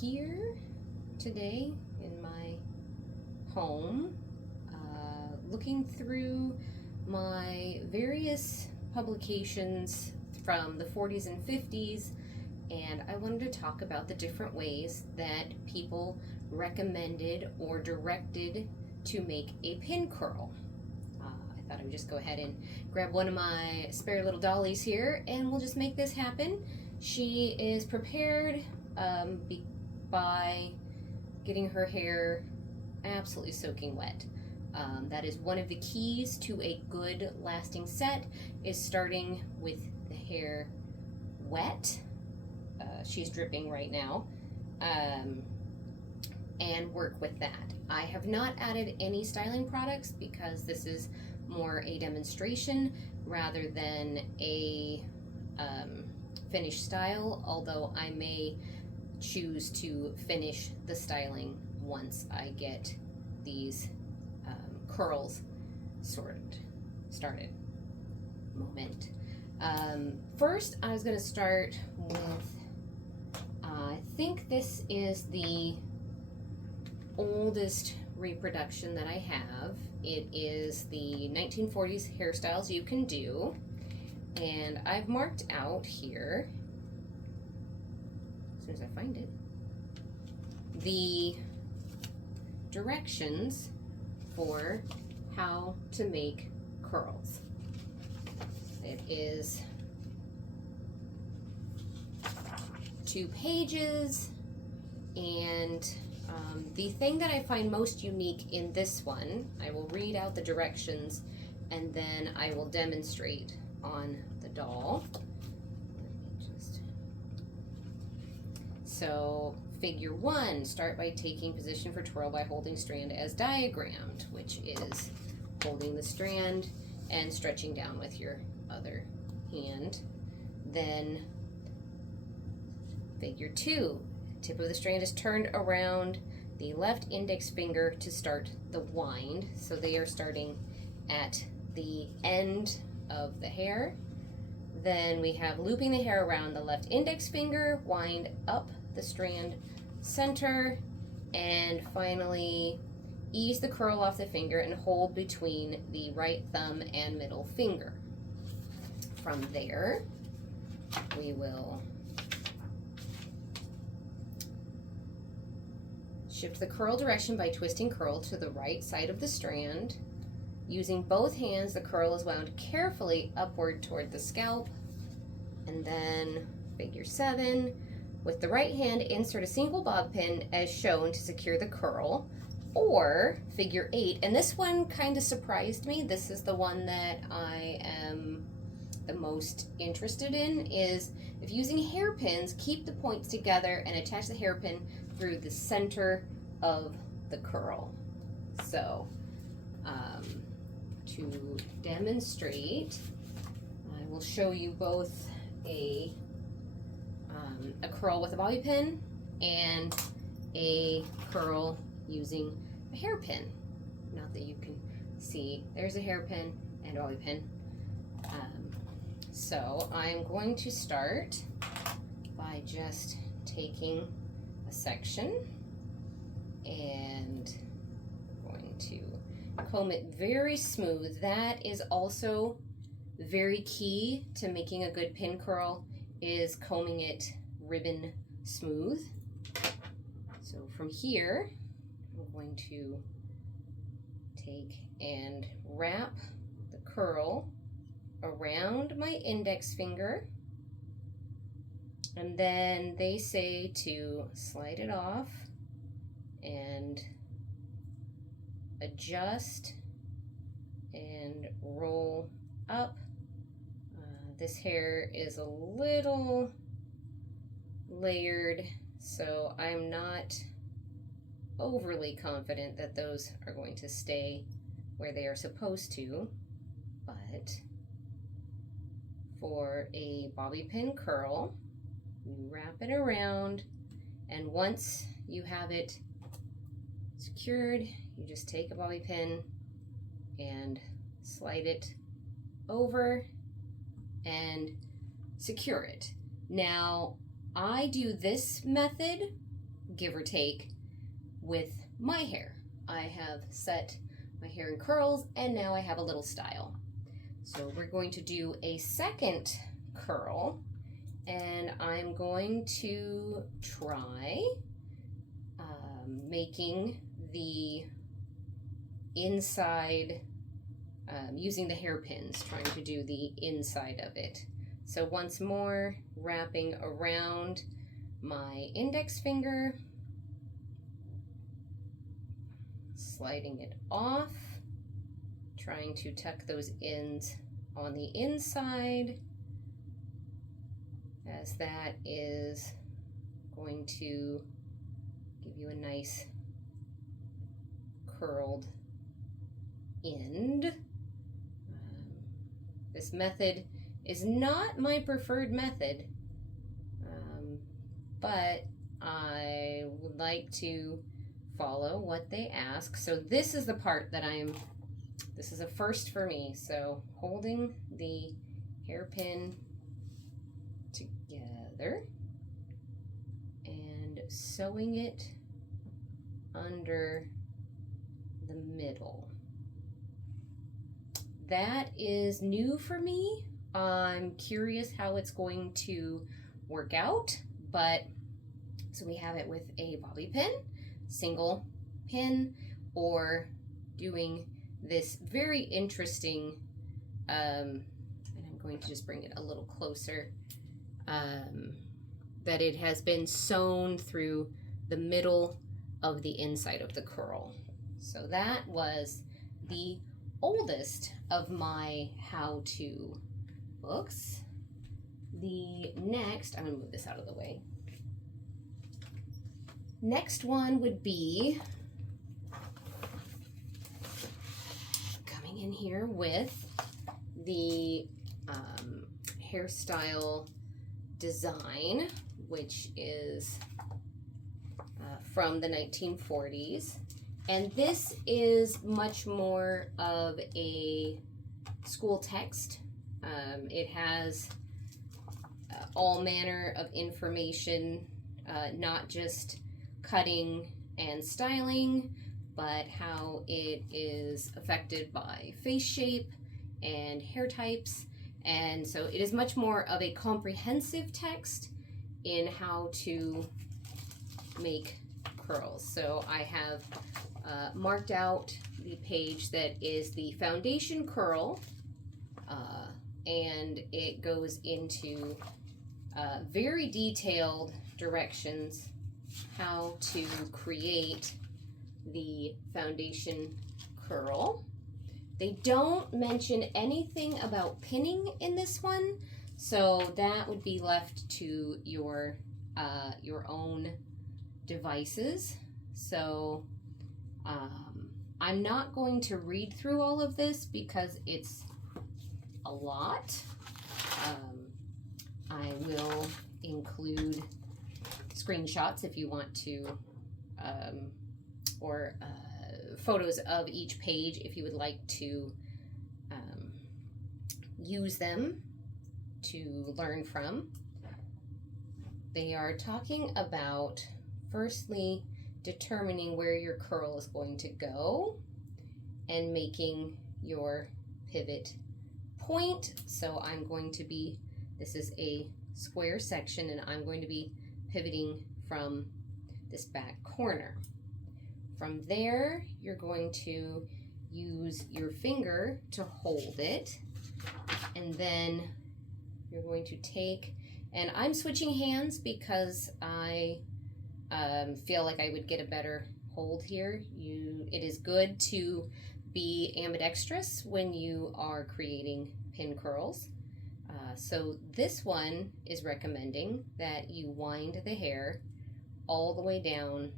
here today in my home, looking through my various publications from the 40s and 50s, and I wanted to talk about the different ways that people recommended or directed to make a pin curl. I thought I would just go ahead and grab one of my spare little dollies here and we'll just make this happen. She is prepared by getting her hair absolutely soaking wet. That is one of the keys to a good lasting set, is starting with the hair wet. She's dripping right now, and work with that. I have not added any styling products because this is more a demonstration rather than a finished style, although I may choose to finish the styling once I get these curls started. First, I was going to start with, I think this is the oldest reproduction that I have. It is the 1940s Hairstyles You Can Do, and I've marked out here, as soon as I find it, the directions for how to make curls. It is 2 pages, and the thing that I find most unique in this one, I will read out the directions and then I will demonstrate on the doll. So figure 1, start by taking position for twirl by holding strand as diagrammed, which is holding the strand and stretching down with your other hand. Then figure 2, tip of the strand is turned around the left index finger to start the wind. So they are starting at the end of the hair. Then we have looping the hair around the left index finger, wind up the strand center, and finally ease the curl off the finger and hold between the right thumb and middle finger. From there, we will shift the curl direction by twisting curl to the right side of the strand. Using both hands, the curl is wound carefully upward toward the scalp. And then figure 7, with the right hand, insert a single bob pin as shown to secure the curl. Or figure 8, and this one kind of surprised me. This is the one that I am the most interested in, is if using hairpins, keep the points together and attach the hairpin through the center of the curl. So to demonstrate, I will show you both a curl with a bobby pin and a curl using a hairpin. Not that you can see, there's a hairpin and a bobby pin. So I'm going to start by just taking a section and going to comb it very smooth. That is also very key to making a good pin curl, is combing it ribbon smooth. So from here, I'm going to take and wrap the curl around my index finger, and then they say to slide it off and adjust and roll up. This hair is a little layered, so I'm not overly confident that those are going to stay where they are supposed to, but for a bobby pin curl, you wrap it around, and once you have it secured, you just take a bobby pin and slide it over and secure it. Now, I do this method give or take, with my hair. I have set my hair in curls and now I have a little style. So we're going to do a second curl, and I'm going to try making the inside, using the hairpins, trying to do the inside of it. So once more, wrapping around my index finger, sliding it off, trying to tuck those ends on the inside, as that is going to give you a nice curled end. This method is not my preferred method, but I would like to follow what they ask. So this is the part that this is a first for me. So holding the hairpin together and sewing it under the middle. That is new for me. I'm curious how it's going to work out, but so we have it with a bobby pin, single pin, or doing this very interesting, and I'm going to just bring it a little closer, that it has been sewn through the middle of the inside of the curl. So that was the oldest of my how-to books. The next, I'm gonna move this out of the way. Next one would be coming in here with the Hairstyle Design, which is from the 1940s. And this is much more of a school text. It has all manner of information, not just cutting and styling, but how it is affected by face shape and hair types. And so it is much more of a comprehensive text in how to make curls. So I have marked out the page that is the foundation curl, and it goes into very detailed directions how to create the foundation curl. They don't mention anything about pinning in this one, so that would be left to your own devices. So I'm not going to read through all of this because it's a lot. I will include screenshots if you want to, or photos of each page if you would like to use them to learn from. They are talking about, firstly, determining where your curl is going to go and making your pivot point. So I'm going to be, this is a square section, and I'm going to be pivoting from this back corner. From there, you're going to use your finger to hold it, and then you're going to take, and I'm switching hands because I feel like I would get a better hold here. It is good to be ambidextrous when you are creating pin curls. So this one is recommending that you wind the hair all the way down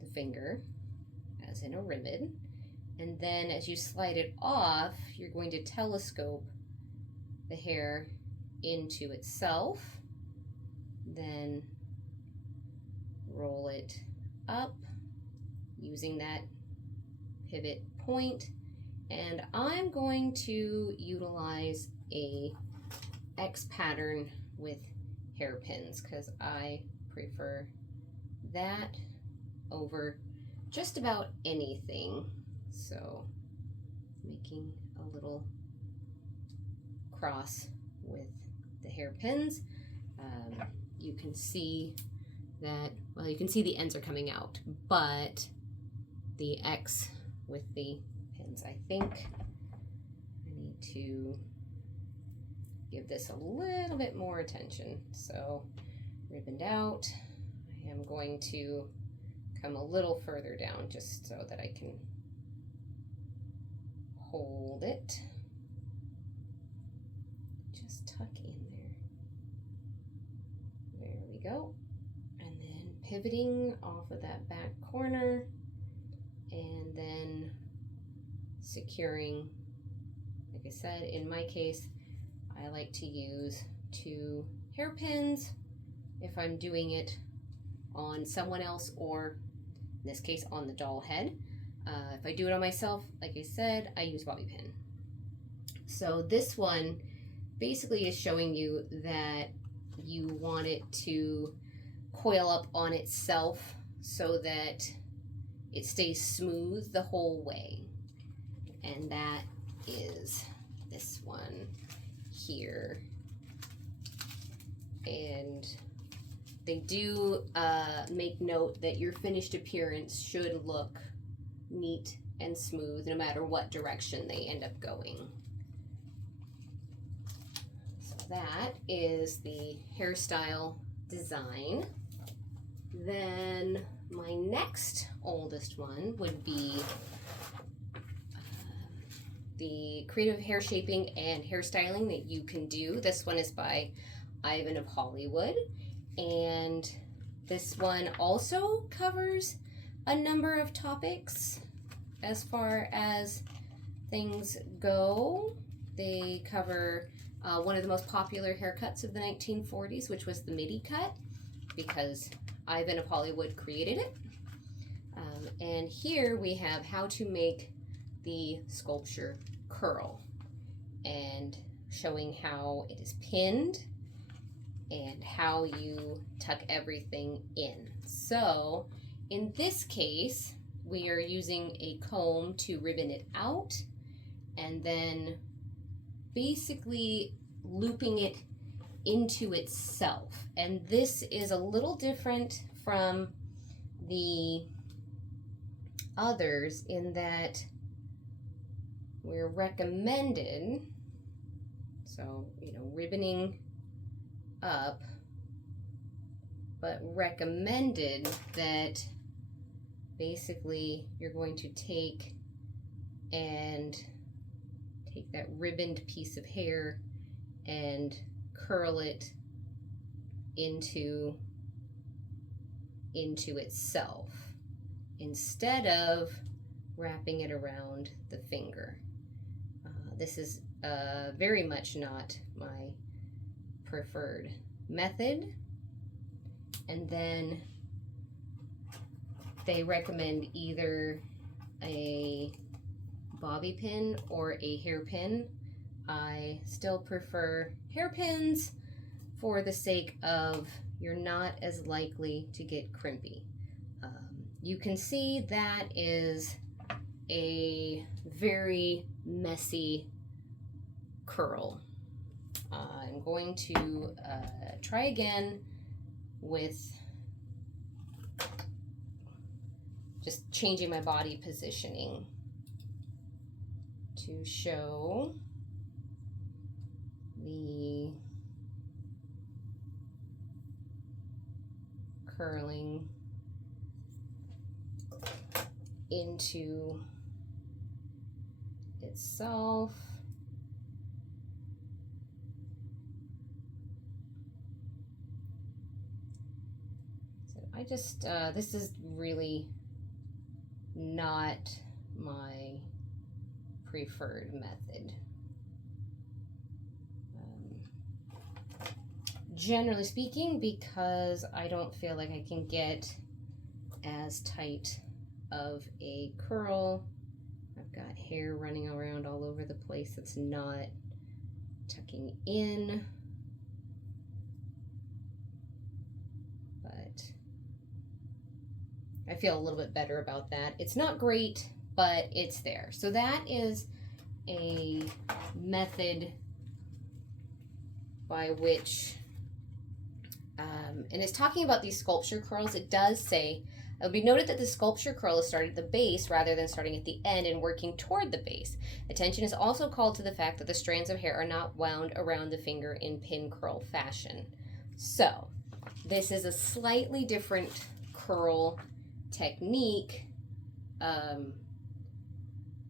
the finger, as in a ribbon, and then as you slide it off, you're going to telescope the hair into itself, then roll it up using that pivot point. And I'm going to utilize a X pattern with hairpins because I prefer that over just about anything. So making a little cross with the hairpins. You can see that, well, you can see the ends are coming out, but the X with the pins, I think I need to give this a little bit more attention. So ribboned out, I am going to come a little further down just so that I can hold it. Just tuck in there. There we go. And then pivoting off of that back corner and then securing. Like I said, in my case, I like to use 2 hairpins if I'm doing it on someone else, or in this case on the doll head. If I do it on myself, like I said, I use bobby pin. So this one basically is showing you that you want it to coil up on itself so that it stays smooth the whole way. And that is this one here. And they do make note that your finished appearance should look neat and smooth no matter what direction they end up going. So that is the Hairstyle Design. Then my next oldest one would be the Creative Hairshaping and Hairstyling That You Can Do. This one is by Ivan of Hollywood, and this one also covers a number of topics as far as things go. They cover one of the most popular haircuts of the 1940s, which was the midi cut, because Ivan of Hollywood created it. And here we have how to make the sculpture curl, and showing how it is pinned and how you tuck everything in. So in this case, we are using a comb to ribbon it out and then basically looping it into itself. And this is a little different from the others in that we're recommended, so, you know, ribboning up, but recommended that basically you're going to take that ribboned piece of hair and curl it into itself instead of wrapping it around the finger. This is very much not my preferred method. And then they recommend either a bobby pin or a hairpin. I still prefer hairpins for the sake of you're not as likely to get crimpy. You can see that is a very messy curl. I'm going to try again with just changing my body positioning to show the curling into itself. So I just, this is really not my preferred method. Generally speaking, because I don't feel like I can get as tight of a curl. I've got hair running around all over the place that's not tucking in. But I feel a little bit better about that. It's not great, but it's there. So that is a method by which, and it's talking about these sculpture curls. It does say, it will be noted that the sculpture curl is started at the base rather than starting at the end and working toward the base. Attention is also called to the fact that the strands of hair are not wound around the finger in pin curl fashion. So this is a slightly different curl technique,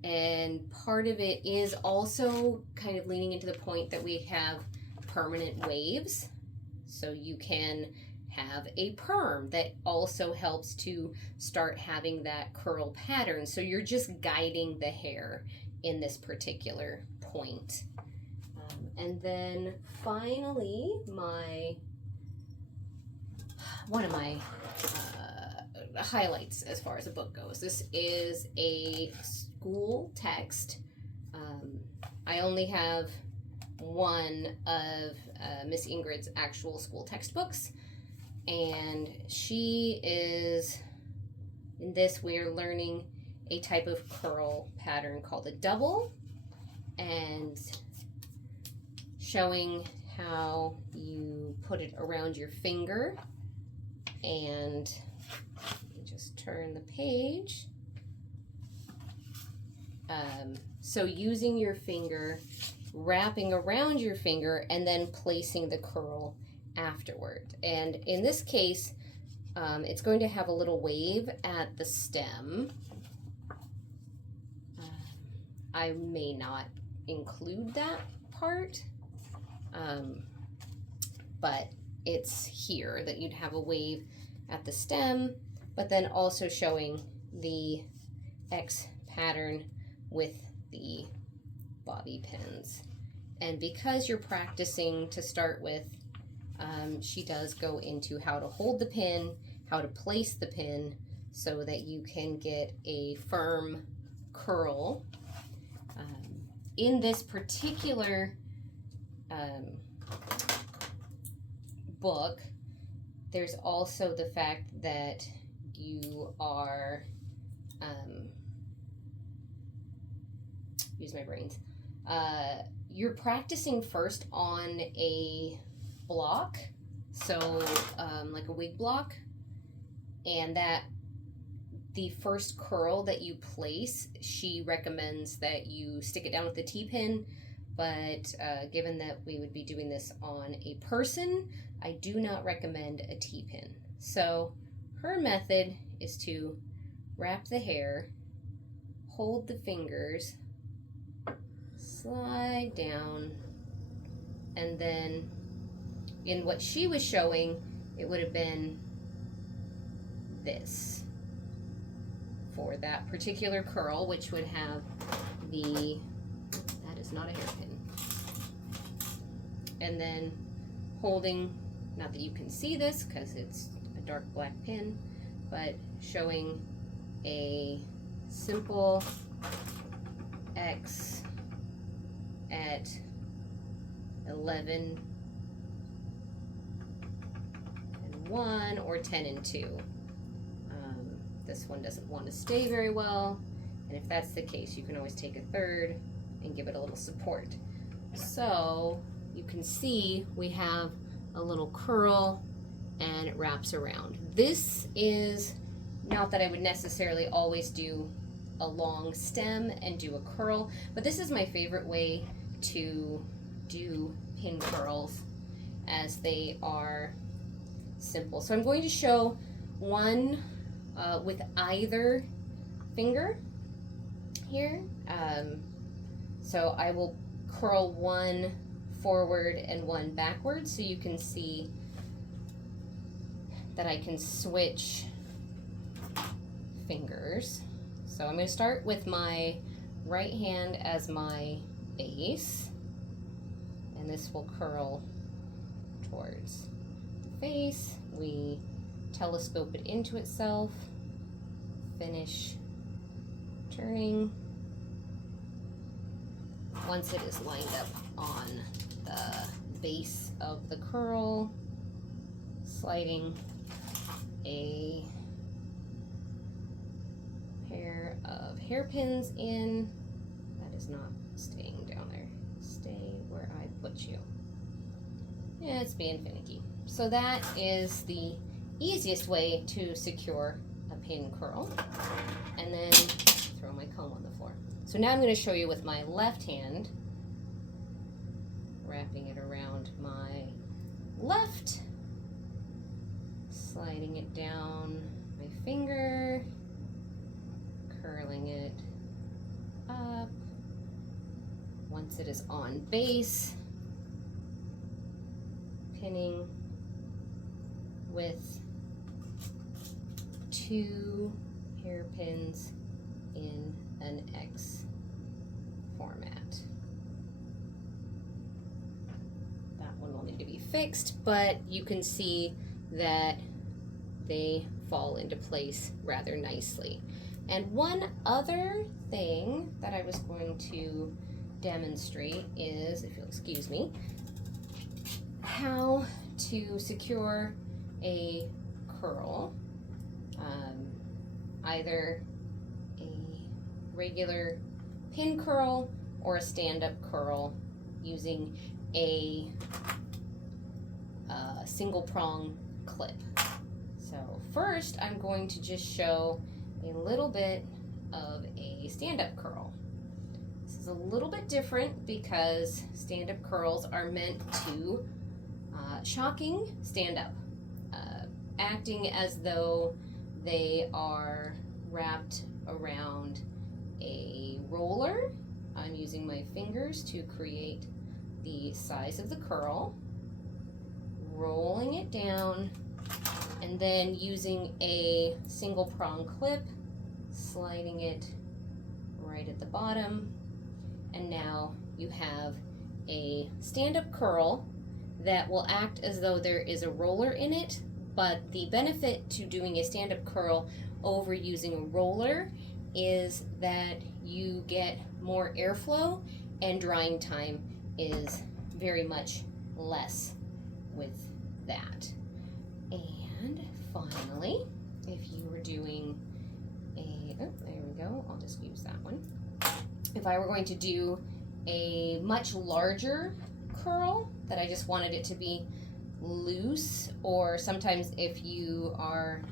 and part of it is also kind of leaning into the point that we have permanent waves. So you can have a perm that also helps to start having that curl pattern. So you're just guiding the hair in this particular point. And then finally, one of my highlights as far as the book goes. This is a school text. I only have one of Miss Ingerid's actual school textbooks, and she is, in this we're learning a type of curl pattern called a double, and showing how you put it around your finger. And just turn the page. So using your finger, wrapping around your finger, and then placing the curl afterward. And in this case, it's going to have a little wave at the stem. I may not include that part, but it's here that you'd have a wave at the stem, but then also showing the X pattern with the bobby pins. And because you're practicing to start with, she does go into how to hold the pin, how to place the pin so that you can get a firm curl. In this particular book, there's also the fact that you are, use my brains, you're practicing first on a block, so like a wig block, and that the first curl that you place, she recommends that you stick it down with the T-pin, but given that we would be doing this on a person, I do not recommend a T-pin. So her method is to wrap the hair, hold the fingers, slide down, and then in what she was showing, it would have been this for that particular curl, which would have the, that is not a hairpin, and then holding, not that you can see this because it's a dark black pin, but showing a simple X at 11 and 1 or 10 and 2. This one doesn't want to stay very well, and if that's the case, you can always take a third and give it a little support. So you can see we have a little curl and it wraps around. This is not that I would necessarily always do a long stem and do a curl, but this is my favorite way to do pin curls, as they are simple. So I'm going to show one with either finger here. So I will curl one forward and one backward, so you can see that I can switch fingers. So I'm going to start with my right hand as my base, and this will curl towards the face. We telescope it into itself, finish turning. Once it is lined up on the base of the curl, sliding a pair of hairpins in. That is not staying down there. Stay where I put you. Yeah, it's being finicky. So that is the easiest way to secure a pin curl. And then throw my comb on the floor. So now I'm going to show you with my left hand, wrapping it around my left, sliding it down my finger, curling it up. Once it is on base, pinning with 2 hairpins in an X format. That one will need to be fixed, but you can see that they fall into place rather nicely. And one other thing that I was going to demonstrate is, if you'll excuse me, how to secure a curl, either a regular pin curl or a stand-up curl using a single prong clip. So first I'm going to just show a little bit of a stand-up curl. This is a little bit different because stand-up curls are meant to shocking stand up, acting as though they are wrapped around a roller. I'm using my fingers to create the size of the curl, rolling it down, and then using a single prong clip, sliding it right at the bottom. And now you have a stand-up curl that will act as though there is a roller in it, but the benefit to doing a stand-up curl over using a roller is that you get more airflow and drying time is very much less with that. And finally, if you were doing a, oh, there we go, I'll just use that one. If I were going to do a much larger curl that I just wanted it to be loose, or sometimes if you are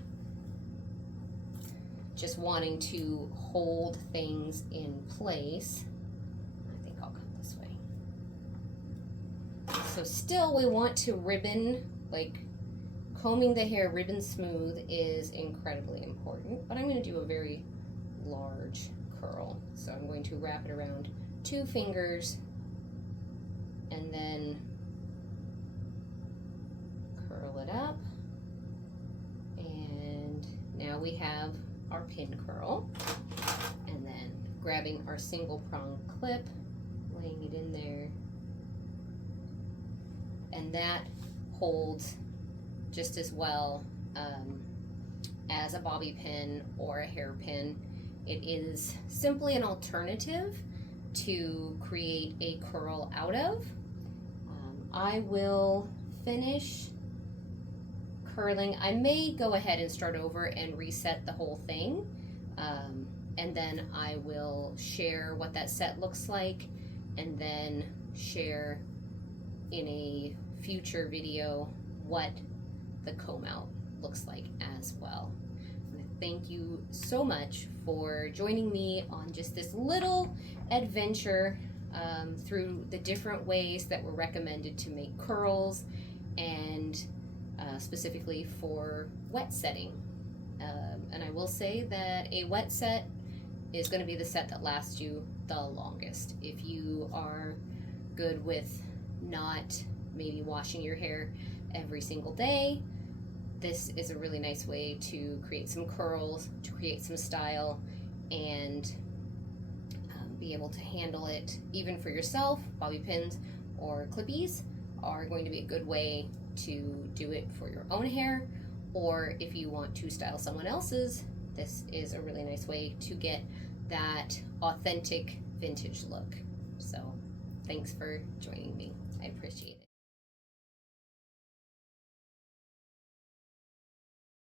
just wanting to hold things in place, I think I'll come this way. So still we want to ribbon, like combing the hair ribbon smooth is incredibly important, but I'm going to do a very large curl. So I'm going to wrap it around 2 fingers and then curl it up. And now we have our pin curl. And then grabbing our single prong clip, laying it in there. And that holds just as well as a bobby pin or a hairpin. It is simply an alternative to create a curl out of. I will finish curling. I may go ahead and start over and reset the whole thing, and then I will share what that set looks like, and then share in a future video what the comb out looks like as well. Thank you so much for joining me on just this little adventure through the different ways that were recommended to make curls, and specifically for wet setting. And I will say that a wet set is going to be the set that lasts you the longest. If you are good with not maybe washing your hair every single day, this is a really nice way to create some curls, to create some style, and be able to handle it even for yourself. Bobby pins or clippies are going to be a good way to do it for your own hair, or if you want to style someone else's, this is a really nice way to get that authentic vintage look. So thanks for joining me. I appreciate it.